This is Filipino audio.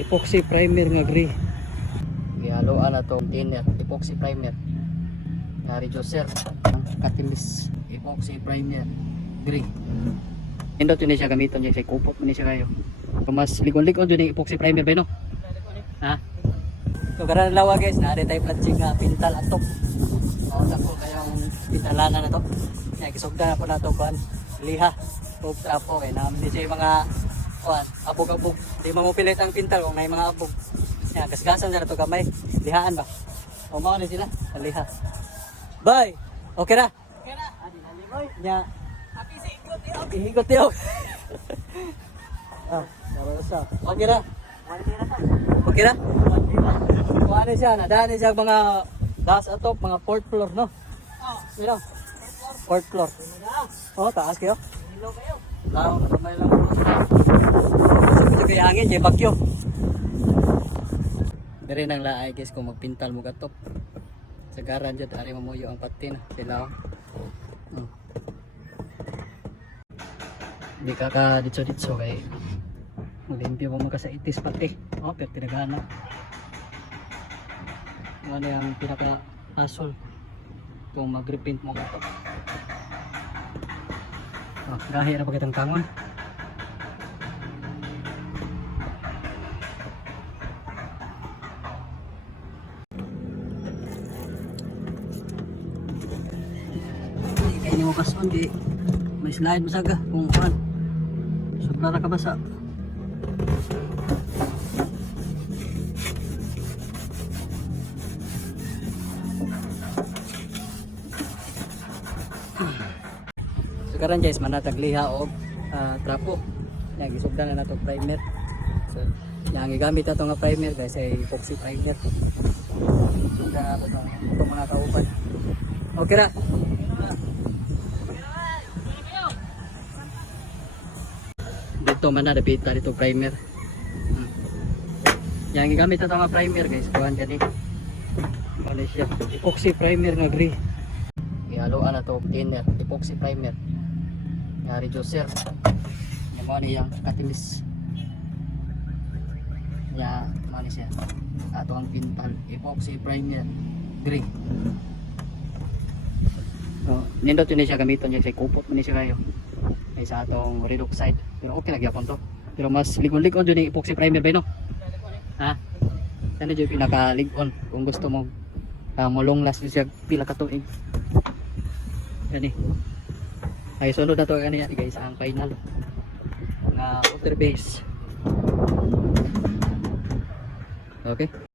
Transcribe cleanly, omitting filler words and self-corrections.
epoxy primer nga gray. Ihaloan na to container epoxy primer nga reducer catalyst epoxy primer gray. Indot yun siya gamiton niya sa kupot mo ni siya kayo. Mas ligon-ligon yun yung epoxy primer ba no? Ha? So karan lawa guys, naari tayo planching nga pintal atok. Ako kayong pintalana na to. Kaya kisugda na po na to kuan liha. Ug trapo kay namin siya yung mga kuan abog-abog. Di mamupilit ang pintal kung may mga abog. Kaya gasgasan na to kamay. Lihaan ba? O mao ni sila, liha. Bye. Okay na. Okay na. Adi na limoy. Nya. Happy sa ikot yun. Ihigot niyo. Narosa. Okay na. Okay na? Kuha na siya, nadaan siya mga taas atop, mga 4th floor, no? Oh. Sino? 4th floor. Oh, taas kayo? Hello kayo. Tao, kamay lang po. Sa kaya hangin, jay bagyo. Dari nang laay guys kung magpintal mo katop. Sa garan dyan, ari mamuyo ang patin. Sila. Hindi ka ditso-ditso kay malimpyo mo ka sa itis pati. Oh, pero tinagana. Ano yung pinaka-asol kung mag-repaint mo ito. Oh, gahi na pagkitang tangon. Kaya niyo mo kason, di may slide masaga kung kuhan. Sobra na kabasa. So karon guys, manatag liha og trapo. Yang gisugdan na nato primer. So yang gigamit nato nga primer guys ay epoxy primer. Sugdan nato itong mga kauban. Okay ra. Dito man na dapita dito primer. Yang gigamit nato nga primer guys, kuan gani. Ano siya? Epoxy primer nga gray. Ihaloan na to container epoxy primer nga reducer mo niyang catalyst ya mani siya ato ang pintal epoxy primer gray. So nindot yun siya gamiton niya sa kupot mo ni siya kayo ay sa atong redox side pero okay lagi apon to pero mas ligon-ligon yun yung epoxy primer ba no? Ha? Ano yung pinaka-ligon kung gusto mo long last siya pila ka tuig. Gani. Ay sunod na to ganyan guys ang final nga water base. Okay.